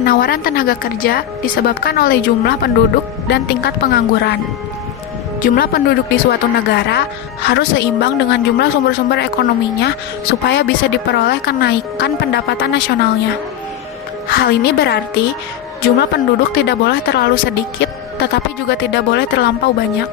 Penawaran tenaga kerja disebabkan oleh jumlah penduduk dan tingkat pengangguran. Jumlah penduduk di suatu negara harus seimbang dengan jumlah sumber-sumber ekonominya supaya bisa diperoleh kenaikan pendapatan nasionalnya. Hal ini berarti jumlah penduduk tidak boleh terlalu sedikit, tetapi juga tidak boleh terlampau banyak.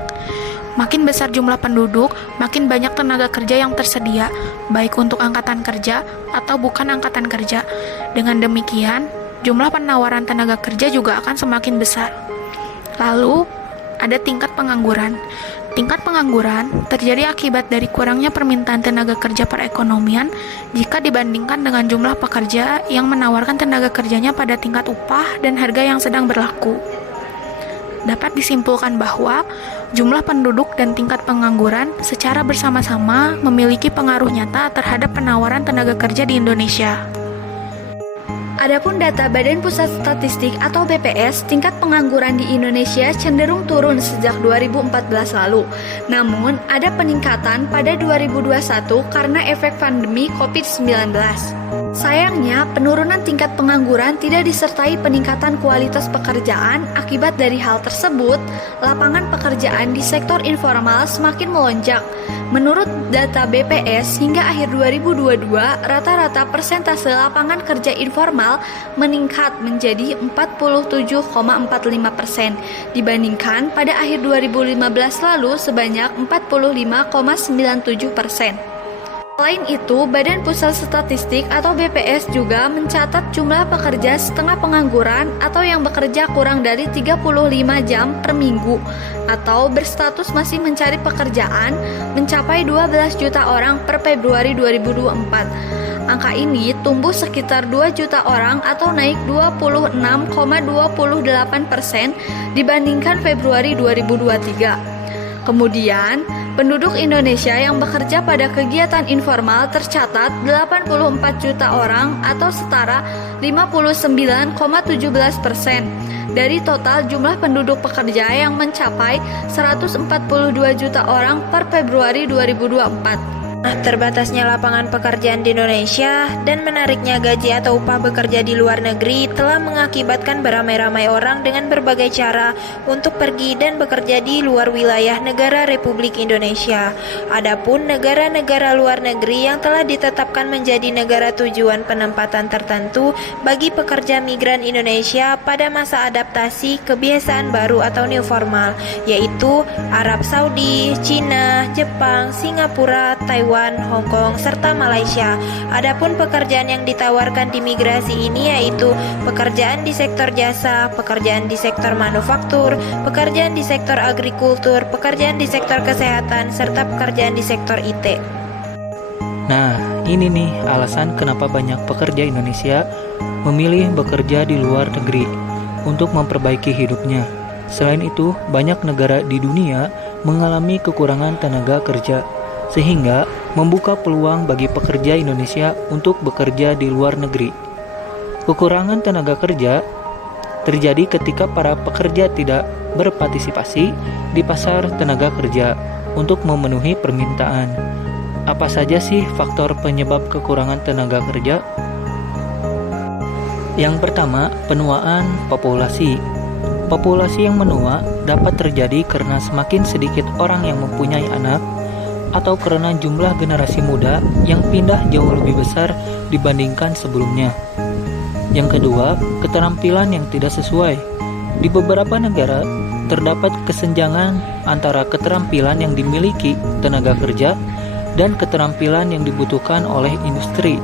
Makin besar jumlah penduduk, makin banyak tenaga kerja yang tersedia, baik untuk angkatan kerja atau bukan angkatan kerja. Dengan demikian, jumlah penawaran tenaga kerja juga akan semakin besar. Lalu, ada tingkat pengangguran. Tingkat pengangguran terjadi akibat dari kurangnya permintaan tenaga kerja perekonomian jika dibandingkan dengan jumlah pekerja yang menawarkan tenaga kerjanya pada tingkat upah dan harga yang sedang berlaku. Dapat disimpulkan bahwa jumlah penduduk dan tingkat pengangguran secara bersama-sama memiliki pengaruh nyata terhadap penawaran tenaga kerja di Indonesia. Adapun data Badan Pusat Statistik atau BPS, tingkat pengangguran di Indonesia cenderung turun sejak 2014 lalu. Namun, ada peningkatan pada 2021 karena efek pandemi COVID-19. Sayangnya, penurunan tingkat pengangguran tidak disertai peningkatan kualitas pekerjaan. Akibat dari hal tersebut, lapangan pekerjaan di sektor informal semakin melonjak. Menurut data BPS, hingga akhir 2022, rata-rata persentase lapangan kerja informal meningkat menjadi 47,45% dibandingkan pada akhir 2015 lalu sebanyak 45,97%. Selain itu, Badan Pusat Statistik atau BPS juga mencatat jumlah pekerja setengah pengangguran atau yang bekerja kurang dari 35 jam per minggu atau berstatus masih mencari pekerjaan mencapai 12 juta orang per Februari 2024. Angka ini tumbuh sekitar 2 juta orang atau naik 26,28% dibandingkan Februari 2023. Kemudian, penduduk Indonesia yang bekerja pada kegiatan informal tercatat 84 juta orang atau setara 59,17% dari total jumlah penduduk pekerja yang mencapai 142 juta orang per Februari 2024. Terbatasnya lapangan pekerjaan di Indonesia dan menariknya gaji atau upah bekerja di luar negeri telah mengakibatkan beramai-ramai orang dengan berbagai cara untuk pergi dan bekerja di luar wilayah negara Republik Indonesia. Adapun negara-negara luar negeri yang telah ditetapkan menjadi negara tujuan penempatan tertentu bagi pekerja migran Indonesia pada masa adaptasi kebiasaan baru atau new formal, yaitu Arab Saudi, Cina, Jepang, Singapura, Taiwan, Hong Kong, serta Malaysia. Adapun pekerjaan yang ditawarkan di migrasi ini yaitu pekerjaan di sektor jasa, pekerjaan di sektor manufaktur, pekerjaan di sektor agrikultur, pekerjaan di sektor kesehatan, serta pekerjaan di sektor IT. Nah, ini nih alasan kenapa banyak pekerja Indonesia memilih bekerja di luar negeri untuk memperbaiki hidupnya. Selain itu, banyak negara di dunia mengalami kekurangan tenaga kerja, sehingga membuka peluang bagi pekerja Indonesia untuk bekerja di luar negeri. Kekurangan tenaga kerja terjadi ketika para pekerja tidak berpartisipasi di pasar tenaga kerja untuk memenuhi permintaan. Apa saja sih faktor penyebab kekurangan tenaga kerja? Yang pertama, penuaan populasi. Populasi yang menua dapat terjadi karena semakin sedikit orang yang mempunyai anak, atau karena jumlah generasi muda yang pindah jauh lebih besar dibandingkan sebelumnya. Yang kedua, keterampilan yang tidak sesuai. Di beberapa negara, terdapat kesenjangan antara keterampilan yang dimiliki tenaga kerja dan keterampilan yang dibutuhkan oleh industri.